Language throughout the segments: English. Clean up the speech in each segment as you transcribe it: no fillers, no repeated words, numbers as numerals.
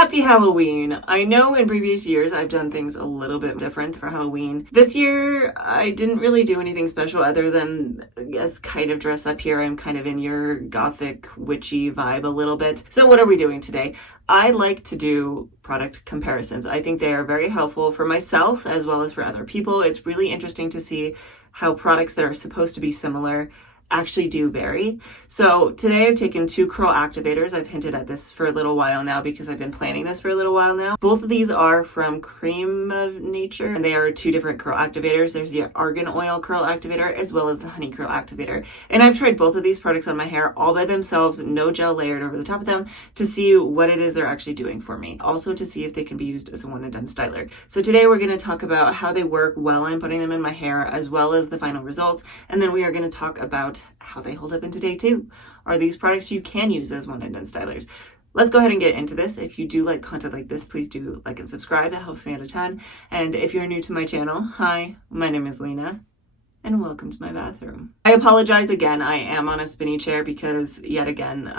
Happy Halloween! I know in previous years I've done things a little bit different for Halloween. This year I didn't really do anything special other than, I guess, kind of dress up here. I'm kind of in your gothic witchy vibe a little bit. So what are we doing today? I like to do product comparisons. I think they are very helpful for myself as well as for other people. It's really interesting to see how products that are supposed to be similar actually do vary. So today I've taken two curl activators. I've hinted at this for a little while now because I've been planning this for a little while now. Both of these are from Creme of Nature, and they are two different curl activators. There's the Argan oil curl activator as well as the honey curl activator. And I've tried both of these products on my hair all by themselves, no gel layered over the top of them, to see what it is they're actually doing for me. Also to see if they can be used as a one and done styler. So today we're going to talk about how they work while I'm putting them in my hair as well as the final results. And then we are going to talk about how they hold up in day two. Are these products you can use as one and done stylers? Let's go ahead and get into this. If you do like content like this, please do like and subscribe. It helps me out a ton. And if you're new to my channel, hi, my name is Lena, and welcome to my bathroom. I apologize again. I am on a spinny chair because yet again,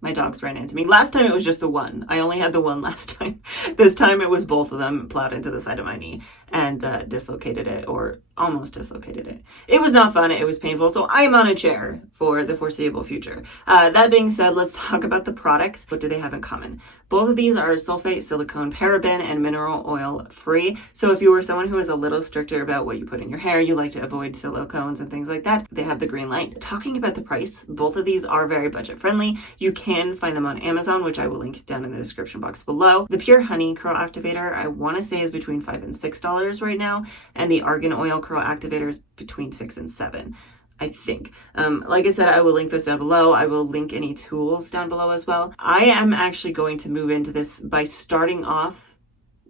my dogs ran into me. Last time it was just the one. I only had the one last time. This time it was both of them plowed into the side of my knee and dislocated it, or almost dislocated it. It was not fun. It was painful. So I'm on a chair for the foreseeable future. That being said, let's talk about the products. What do they have in common? Both of these are sulfate, silicone, paraben, and mineral oil free. So if you were someone who is a little stricter about what you put in your hair, you like to avoid silicones and things like that, they have the green light. Talking about the price, both of these are very budget friendly. You can find them on Amazon, which I will link down in the description box below. The Pure Honey Curl Activator, I want to say is between $5 and $6 right now. And the Argan Oil Curl Activator is between $6 and $7. I think. Like I said, I will link this down below. I will link any tools down below as well. I am actually going to move into this by starting off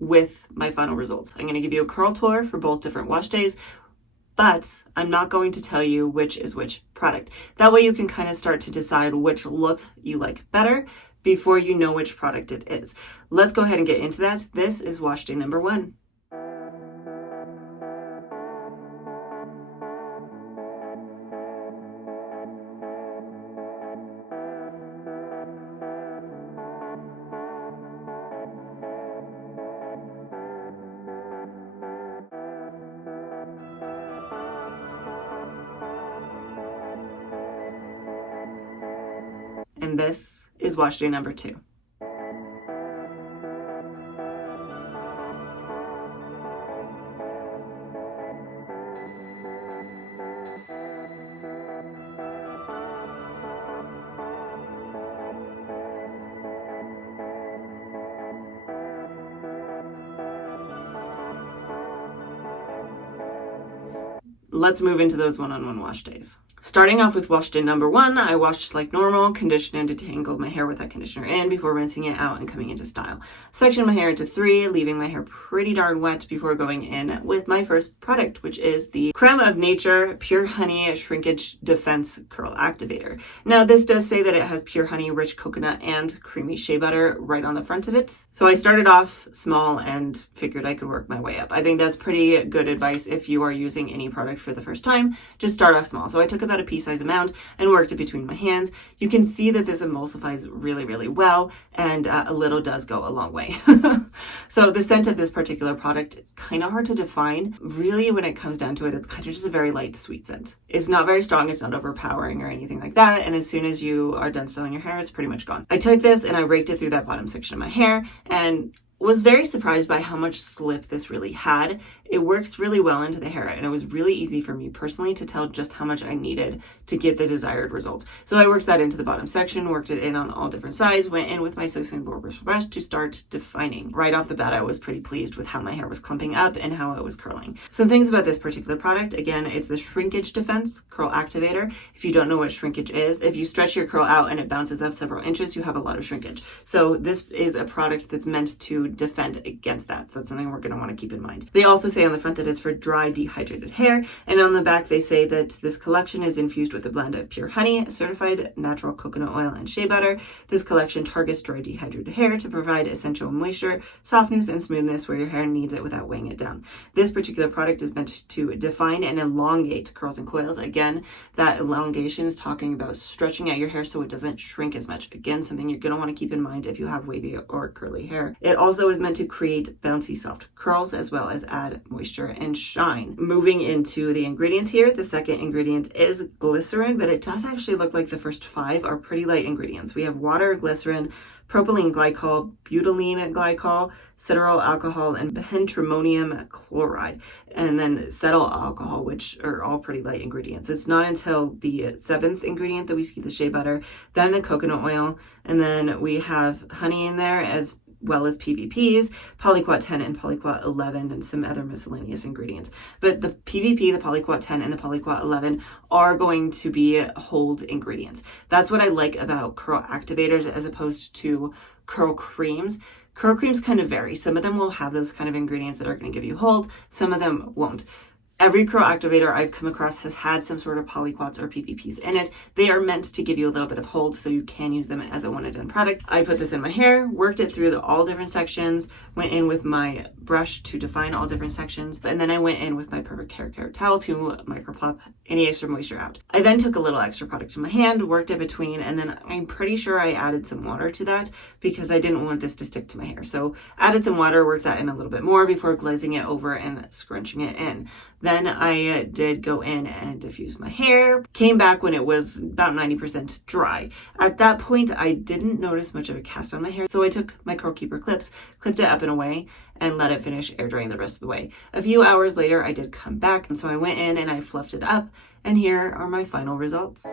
with my final results. I'm going to give you a curl tour for both different wash days, but I'm not going to tell you which is which product. That way you can kind of start to decide which look you like better before you know which product it is. Let's go ahead and get into that. This is wash day number 1. And this is wash day number 2. Let's move into those one-on-one wash days. Starting off with wash day number 1, I washed like normal, conditioned and detangled my hair with that conditioner in before rinsing it out and coming into style. Sectioned my hair into 3, leaving my hair pretty darn wet before going in with my first product, which is the Creme of Nature Pure Honey Shrinkage Defense Curl Activator. Now, this does say that it has pure honey, rich coconut, and creamy shea butter right on the front of it. So I started off small and figured I could work my way up. I think that's pretty good advice if you are using any product for the first time. Just start off small. So I took about a pea-size amount and worked it between my hands. You can see that this emulsifies really, really well, and a little does go a long way. So the scent of this particular product, it's kind of hard to define. Really, when it comes down to it, it's kind of just a very light, sweet scent. It's not very strong, it's not overpowering or anything like that, and as soon as you are done styling your hair, it's pretty much gone. I took this and I raked it through that bottom section of my hair and was very surprised by how much slip this really had. It works really well into the hair, and it was really easy for me personally to tell just how much I needed to get the desired results. So I worked that into the bottom section, worked it in on all different sides, went in with my Silicone brush to start defining. Right off the bat, I was pretty pleased with how my hair was clumping up and how it was curling. Some things about this particular product, again, it's the Shrinkage Defense Curl Activator. If you don't know what shrinkage is, if you stretch your curl out and it bounces up several inches, you have a lot of shrinkage. So this is a product that's meant to defend against that. That's something we're going to want to keep in mind. They also say say on the front that it's for dry, dehydrated hair. And on the back, they say that this collection is infused with a blend of pure honey, certified natural coconut oil, and shea butter. This collection targets dry, dehydrated hair to provide essential moisture, softness, and smoothness where your hair needs it without weighing it down. This particular product is meant to define and elongate curls and coils. Again, that elongation is talking about stretching out your hair so it doesn't shrink as much. Again, something you're going to want to keep in mind if you have wavy or curly hair. It also is meant to create bouncy, soft curls as well as add moisture and shine. Moving into the ingredients here, the second ingredient is glycerin, but it does actually look like the first 5 are pretty light ingredients. We have water, glycerin, propylene glycol, butylene glycol, cetyl alcohol, and pentrimonium chloride, and then cetyl alcohol, which are all pretty light ingredients. It's not until the 7th ingredient that we see the shea butter, then the coconut oil, and then we have honey in there as well as PVPs, polyquat 10 and polyquat 11, and some other miscellaneous ingredients. But the PVP, the polyquat 10, and the polyquat 11 are going to be hold ingredients. That's what I like about curl activators as opposed to curl creams. Curl creams kind of vary. Some of them will have those kind of ingredients that are going to give you hold. Some of them won't. Every curl activator I've come across has had some sort of polyquats or PVPs in it. They are meant to give you a little bit of hold so you can use them as a one and done product. I put this in my hair, worked it through all different sections, went in with my brush to define all different sections, and then I went in with my perfect hair care towel to microplop any extra moisture out. I then took a little extra product in my hand, worked it between, and then I'm pretty sure I added some water to that because I didn't want this to stick to my hair. So added some water, worked that in a little bit more before glazing it over and scrunching it in. Then I did go in and diffuse my hair, came back when it was about 90% dry. At that point, I didn't notice much of a cast on my hair, so I took my Curl Keeper clips, clipped it up and away, and let it finish air drying the rest of the way. A few hours later, I did come back, and so I went in and I fluffed it up, and here are my final results.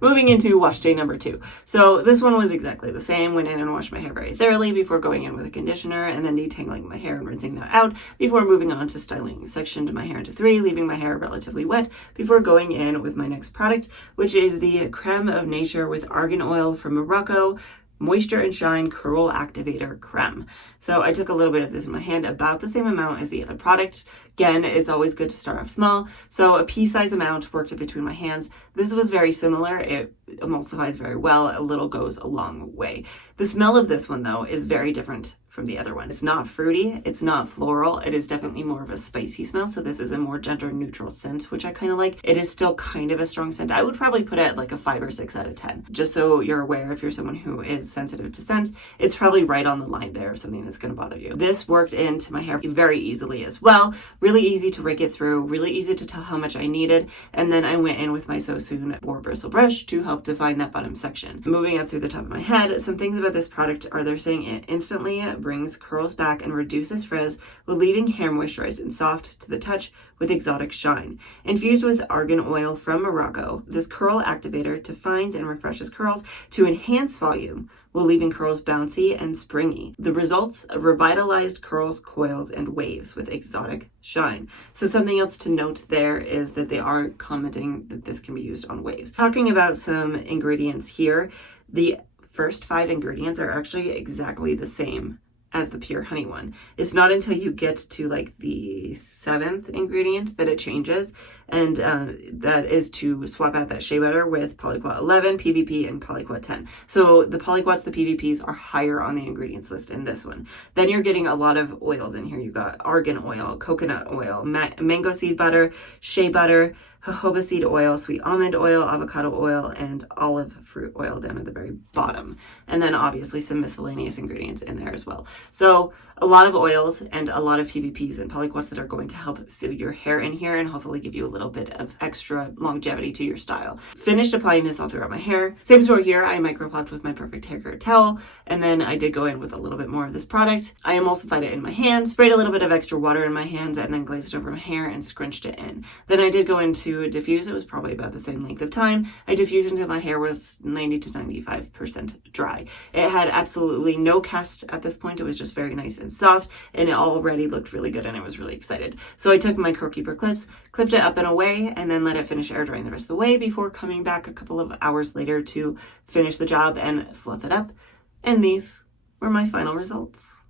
Moving into wash day number 2. So this one was exactly the same. Went in and washed my hair very thoroughly before going in with a conditioner and then detangling my hair and rinsing that out before moving on to styling. Sectioned my hair into 3, leaving my hair relatively wet before going in with my next product, which is the Creme of Nature with Argan Oil from Morocco Moisture and Shine Curl Activator Creme. So I took a little bit of this in my hand, about the same amount as the other product. Again, it's always good to start off small. So a pea-size amount, worked it between my hands. This was very similar. It emulsifies very well. A little goes a long way. The smell of this one, though, is very different from the other one. It's not fruity. It's not floral. It is definitely more of a spicy smell. So this is a more gender neutral scent, which I kind of like. It is still kind of a strong scent. I would probably put it at like a 5 or 6 out of 10. Just so you're aware, if you're someone who is sensitive to scents, it's probably right on the line there of something that's going to bother you. This worked into my hair very easily as well. Really easy to rake it through, really easy to tell how much I needed. And then I went in with my So Soon boar bristle brush to help define that bottom section. Moving up through the top of my head, some things about this product are they're saying it instantly brings curls back and reduces frizz while leaving hair moisturized and soft to the touch with exotic shine. Infused with argan oil from Morocco, this curl activator defines and refreshes curls to enhance volume while leaving curls bouncy and springy. The results, revitalized curls, coils, and waves with exotic shine. So something else to note there is that they are commenting that this can be used on waves. Talking about some ingredients here, the first 5 ingredients are actually exactly the same as the pure honey one. It's not until you get to like the 7th ingredient that it changes, and that is to swap out that shea butter with polyquat 11, PVP, and polyquat 10. So the polyquats, the PVPs are higher on the ingredients list in this one. Then you're getting a lot of oils in here. You've got argan oil, coconut oil, mango seed butter, shea butter, jojoba seed oil, sweet almond oil, avocado oil, and olive fruit oil down at the very bottom. And then obviously some miscellaneous ingredients in there as well. So a lot of oils and a lot of PVPs and polyquats that are going to help seal your hair in here and hopefully give you a little bit of extra longevity to your style. Finished applying this all throughout my hair. Same story here. I microplopped with my Perfect Hair Care towel, and then I did go in with a little bit more of this product. I emulsified it in my hand, sprayed a little bit of extra water in my hands, and then glazed over my hair and scrunched it in. Then I did go into diffuse. It was probably about the same length of time. I diffused until my hair was 90 to 95% dry. It had absolutely no cast at this point. It was just very nice and soft, and it already looked really good, and I was really excited. So I took my Curl Keeper clips, clipped it up and away, and then let it finish air drying the rest of the way before coming back a couple of hours later to finish the job and fluff it up. And these were my final results.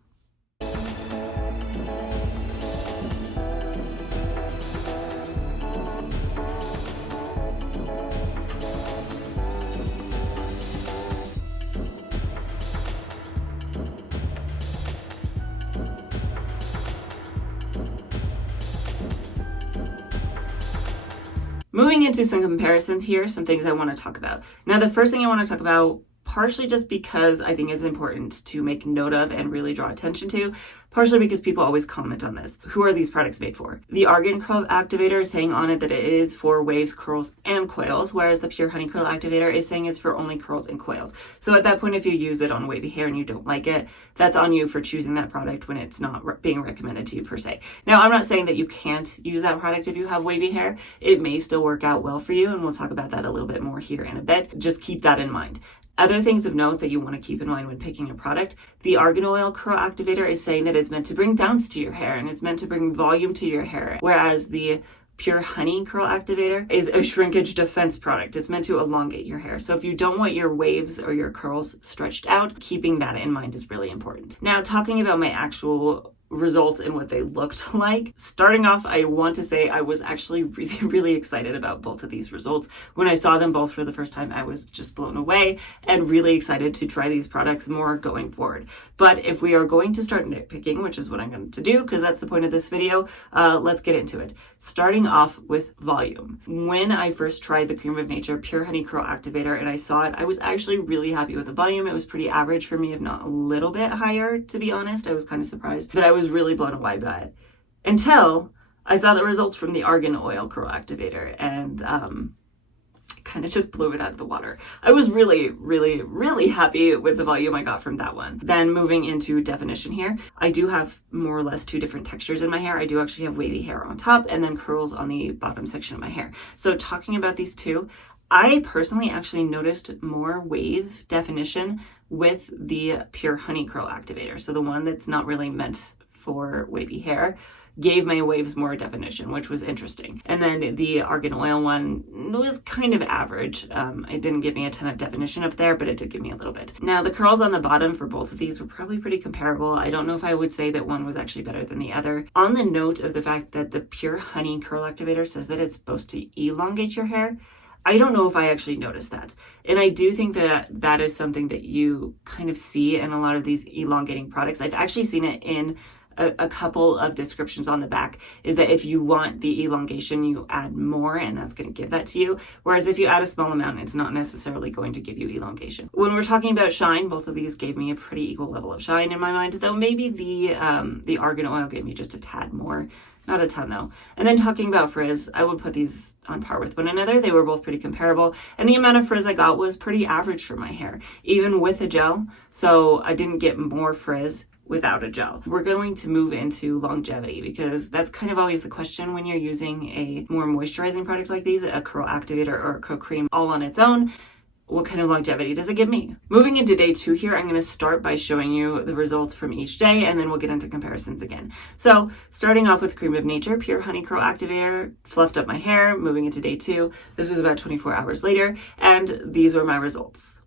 Moving into some comparisons here, some things I want to talk about. Now, the first thing I want to talk about, partially just because I think it's important to make note of and really draw attention to, partially because people always comment on this. Who are these products made for? The Argan Curl Activator is saying on it that it is for waves, curls, and coils, whereas the Pure Honey Curl Activator is saying it's for only curls and coils. So at that point, if you use it on wavy hair and you don't like it, that's on you for choosing that product when it's not being recommended to you per se. Now, I'm not saying that you can't use that product if you have wavy hair. It may still work out well for you, and we'll talk about that a little bit more here in a bit. Just keep that in mind. Other things of note that you want to keep in mind when picking a product, the Argan Oil Curl Activator is saying that it's meant to bring bounce to your hair and it's meant to bring volume to your hair, whereas the Pure Honey Curl Activator is a shrinkage defense product. It's meant to elongate your hair. So if you don't want your waves or your curls stretched out, keeping that in mind is really important. Now, talking about my actual results and what they looked like. Starting off, I want to say I was actually really excited about both of these results. When I saw them both for the first time, I was just blown away and really excited to try these products more going forward. But if we are going to start nitpicking, which is what I'm going to do because that's the point of this video, let's get into it. Starting off with volume. When I first tried the Creme of Nature Pure Honey Curl Activator and I saw it, I was actually really happy with the volume. It was pretty average for me, if not a little bit higher, to be honest. I was kind of surprised, but I was really blown away by it until I saw the results from the Argan Oil Curl Activator and kind of just blew it out of the water. I was really happy with the volume I got from that one. Then moving into definition here, I do have more or less two different textures in my hair. I do actually have wavy hair on top and then curls on the bottom section of my hair. So talking about these two, I personally actually noticed more wave definition with the Pure Honey Curl Activator. So the one that's not really meant for wavy hair gave my waves more definition, which was interesting. And then the Argan Oil one was kind of average. It didn't give me a ton of definition up there, but it did give me a little bit. Now the curls on the bottom for both of these were probably pretty comparable. I don't know if I would say that one was actually better than the other. On the note of the fact that the Pure Honey Curl Activator says that it's supposed to elongate your hair, I don't know if I actually noticed that. And I do think that that is something that you kind of see in a lot of these elongating products. I've actually seen it in a couple of descriptions on the back, is that if you want the elongation, you add more and that's going to give that to you. Whereas if you add a small amount, it's not necessarily going to give you elongation. When we're talking about shine, both of these gave me a pretty equal level of shine in my mind, though maybe the Argan Oil gave me just a tad more. Not a ton though. And then talking about frizz, I would put these on par with one another. They were both pretty comparable. And the amount of frizz I got was pretty average for my hair, even with a gel. So I didn't get more frizz without a gel. We're going to move into longevity because that's kind of always the question when you're using a more moisturizing product like these, a curl activator or a curl cream all on its own. What kind of longevity does it give me? Moving into day 2 here, I'm going to start by showing you the results from each day and then we'll get into comparisons again. So starting off with Creme of Nature Pure Honey Curl Activator, fluffed up my hair, moving into day 2. This was about 24 hours later and these were my results.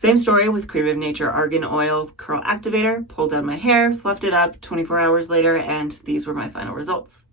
Same story with Creme of Nature Argan Oil Curl Activator. Pulled down my hair, fluffed it up 24 hours later, and these were my final results.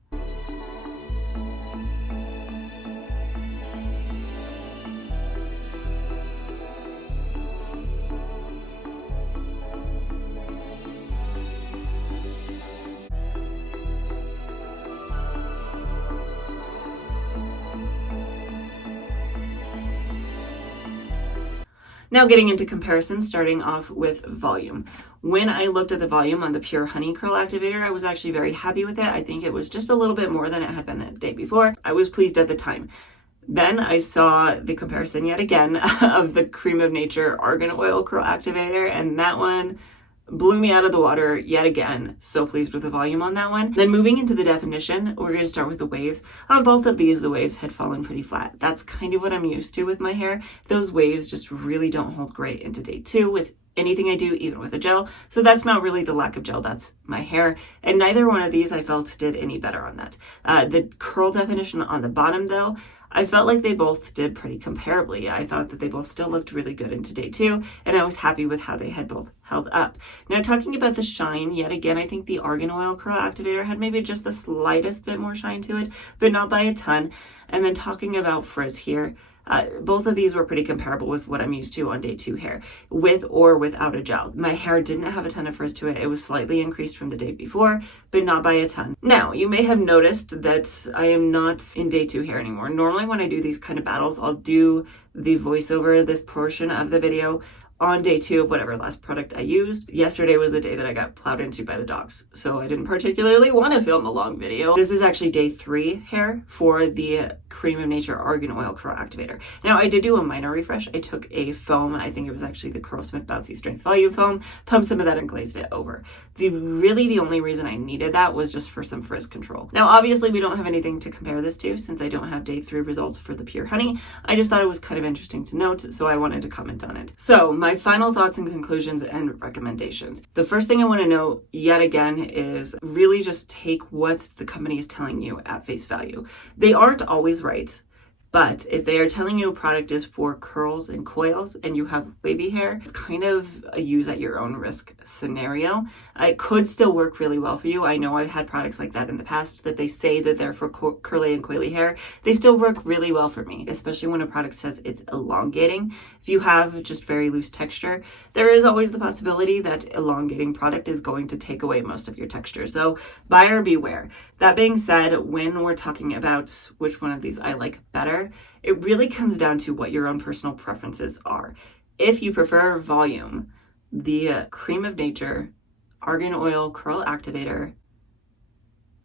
Now getting into comparisons, starting off with volume. When I looked at the volume on the Pure Honey Curl Activator, I was actually very happy with it. I think it was just a little bit more than it had been the day before. I was pleased at the time. Then I saw the comparison yet again of the Creme of Nature Argan Oil Curl Activator, and that one blew me out of the water yet again. So pleased with the volume on that one. Then moving into the definition, we're going to start with the waves. On both of these, the waves had fallen pretty flat. That's kind of what I'm used to with my hair. Those waves just really don't hold great into day 2 with anything I do, even with a gel. So that's not really the lack of gel, that's my hair. And neither one of these I felt did any better on that. The curl definition on the bottom though, I felt like they both did pretty comparably. I thought that they both still looked really good into day 2, and I was happy with how they had both held up. Now talking about the shine, yet again, I think the Argan Oil Curl Activator had maybe just the slightest bit more shine to it, but not by a ton. And then talking about frizz here, both of these were pretty comparable with what I'm used to on day 2 hair, with or without a gel. My hair didn't have a ton of frizz to it. It was slightly increased from the day before, but not by a ton. Now, you may have noticed that I am not in day 2 hair anymore. Normally when I do these kind of battles, I'll do the voiceover, this portion of the video, on day 2 of whatever last product I used. Yesterday was the day that I got plowed into by the dogs, so I didn't particularly want to film a long video. This is actually day 3 hair for the Creme of Nature Argan Oil Curl Activator. Now I did do a minor refresh. I took a foam, I think it was actually the Curlsmith Bouncy Strength Volume foam, pumped some of that and glazed it over. The only reason I needed that was just for some frizz control. Now obviously we don't have anything to compare this to since I don't have day 3 results for the Pure Honey. I just thought it was kind of interesting to note, so I wanted to comment on it. So my final thoughts and conclusions and recommendations. The first thing I want to note yet again is really just take what the company is telling you at face value. They aren't always right, but if they are telling you a product is for curls and coils and you have wavy hair, it's kind of a use at your own risk scenario. It could still work really well for you. I know I've had products like that in the past that they say that they're for curly and coily hair. They still work really well for me, especially when a product says it's elongating. If you have just very loose texture, there is always the possibility that elongating product is going to take away most of your texture. So buyer beware. That being said, when we're talking about which one of these I like better, it really comes down to what your own personal preferences are. If you prefer volume, the Creme of Nature Argan Oil Curl Activator,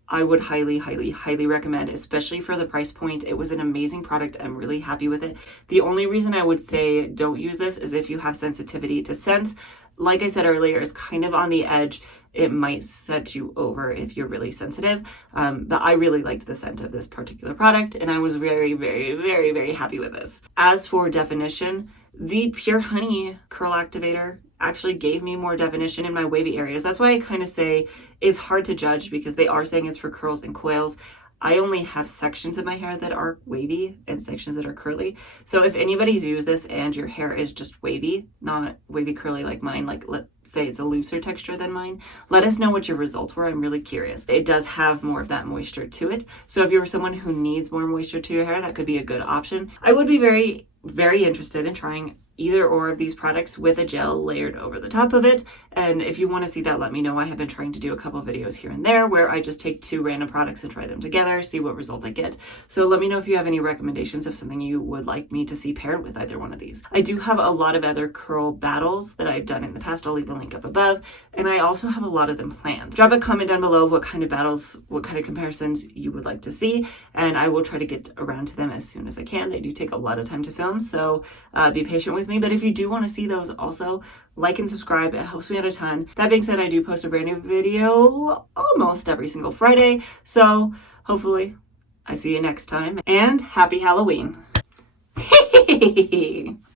I would highly, highly, highly recommend, especially for the price point. It was an amazing product. I'm really happy with it. The only reason I would say don't use this is if you have sensitivity to scent. Like I said earlier, it's kind of on the edge. It might set you over if you're really sensitive. But I really liked the scent of this particular product, and I was very, very, very, very happy with this. As for definition, the Pure Honey Curl Activator actually gave me more definition in my wavy areas. That's why I kind of say it's hard to judge because they are saying it's for curls and coils. I only have sections of my hair that are wavy and sections that are curly. So if anybody's used this and your hair is just wavy, not wavy curly like mine, like let's say it's a looser texture than mine, let us know what your results were. I'm really curious. It does have more of that moisture to it. So if you're someone who needs more moisture to your hair, that could be a good option. I would be very, very interested in trying either or of these products with a gel layered over the top of it. And if you want to see that, let me know. I have been trying to do a couple videos here and there where I just take 2 random products and try them together, see what results I get. So let me know if you have any recommendations of something you would like me to see paired with either one of these. I do have a lot of other curl battles that I've done in the past. I'll leave a link up above. And I also have a lot of them planned. Drop a comment down below what kind of battles, what kind of comparisons you would like to see. And I will try to get around to them as soon as I can. They do take a lot of time to film, so be patient with me. But if you do want to see those also, like and subscribe. It helps me out a ton. That being said, I do post a brand new video almost every single Friday. So hopefully I see you next time, and happy Halloween.